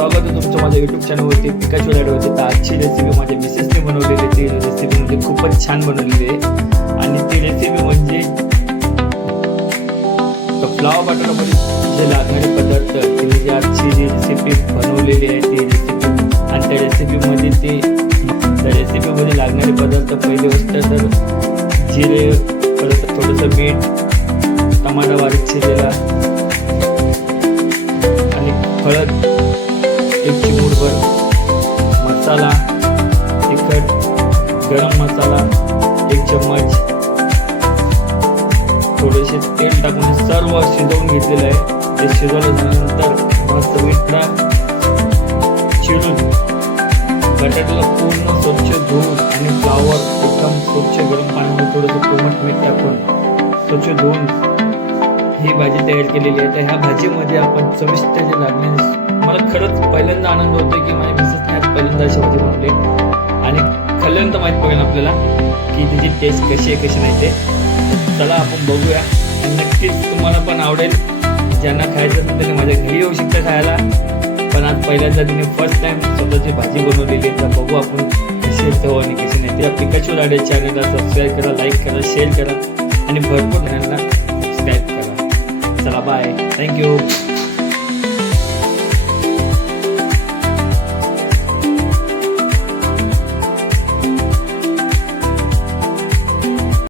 स्वागत आहे तुमचं माझ्या यूट्यूब चॅनलवरती पिकाचू लाडूवरती. तर आजची रेसिपी माझ्या मिसेसने बनवलेली. ती रेसिपी म्हणजे खूपच छान बनवलेली आहे आणि ती रेसिपी म्हणजे फ्लावर बटाटामध्ये जे लागणारे पदार्थ तिने जी आजची जी रेसिपी बनवलेली आहे ती रेसिपी आणि त्या रेसिपीमध्ये लागणारे पदार्थ पहिली गोष्ट तर जिरे, परत थोडंसं मीठ, टमाटा बारीक चिरलेला आणि हळद, एक चिमूटभर मसाला, तिखट, गरम मसाला, एक चम्मच, थोडेसे तेल टाकून सर्व शिजवून घेतलेलं आहे. ते शिजवलं झाल्यानंतर मस्त विठ्ठा चिरून बटाट्याला पूर्ण स्वच्छ धुवून आणि फ्लावर एकदम स्वच्छ गरम पाण्यामध्ये थोडंसं कोमट मीठ टाकून स्वच्छ धुवून ही भाजी तयार केलेली आहे. तर ह्या भाजीमध्ये आपण चविष्ट जे लागणारे, मला खरंच पहिल्यांदा आनंद होतो की माझ्या मिसेसने आज पहिल्यांदा अशी भाजी बनवली आणि खाल्ल्यानंतर माहीत पडेल आपल्याला की त्याची टेस्ट कशी आहे कशी नाही ते. चला आपण बघूया. नक्कीच तुम्हाला पण आवडेल. ज्यांना खायचं असेल त्यांनी माझ्या घरी येऊ शकता खायला. पण आज पहिल्यांदा तिने फर्स्ट टाइम स्वतःची भाजी बनवलेली आहे. तर बघू आपण कशी चव आणि कशी नाही. त्या पिकाचू लाडू चॅनलला सबस्क्राईब करा, लाईक करा, शेअर करा आणि भरपूर जणांना सबस्क्राईब करा. चला बाय, थँक्यू.